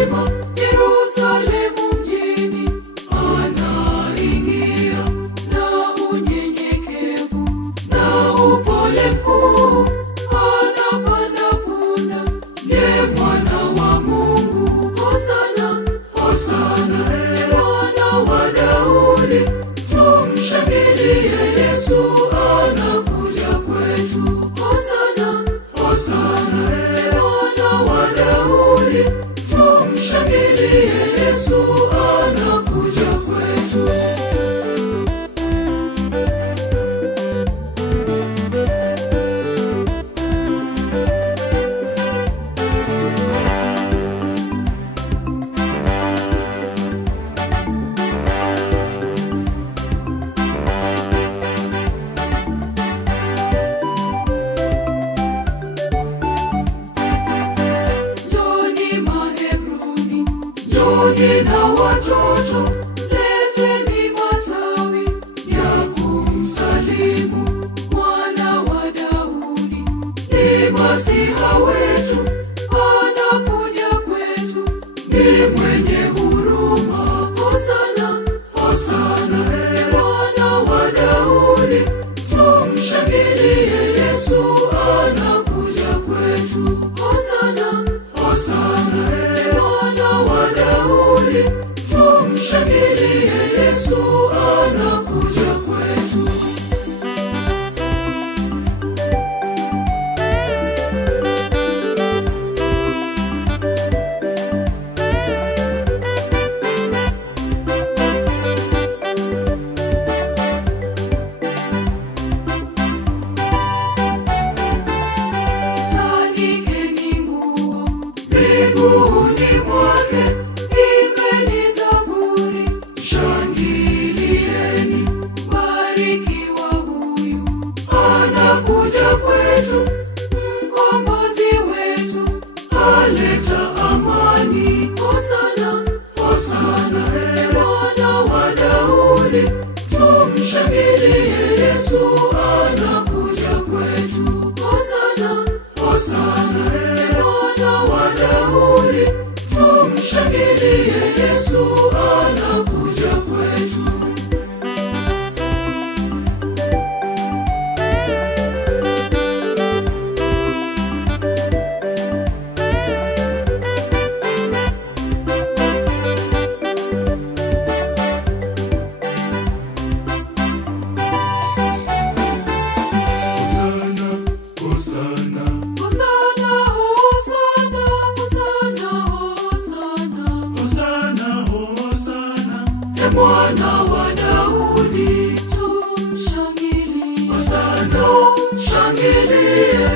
mlima Yerusalemu mjini, anaingia na unyenyekevu na upole mkuu, anapanda punda, ye mwana wa Mungu. Hosana, hosana, ye mwana wa Daudi, tumshangilie Yesu anakuja kwetu. Hosana, hosana, ye mwana wa Daudi, tumshangilie Yesu anakuja kwetu. Njoni na watoto, leteni matawi ya kumsalimu mwana wa Daudi. Ni Masiha wetu, anakuja kwetu, ni mwenye huruma. Hosana, hosana, ye mwana wa Daudi, tumshangilie Yesu anakuja kwetu. Hosana, hosana, ye mwana wa Daudi, tumshangilie Yesu anakuja kwetu. Tanikeni nguo miguuni mwake, imbeni zaburi, shangilieni, barikiwa huyu anakuja kwetu, mkombozi wetu, aleta amani. Hosana, hosana, ye mwana wa Daudi, tumshangilie Yesu anakuja kwetu. Hosana, hosana, ye mwana wa Daudi, tumshangilie Yesu anakuja kwetu. Hosana, hosana, hosana, hosana, hosana, hosana, ye mwana wa Daudi, tumshangilie. Hosana, tumshangilie.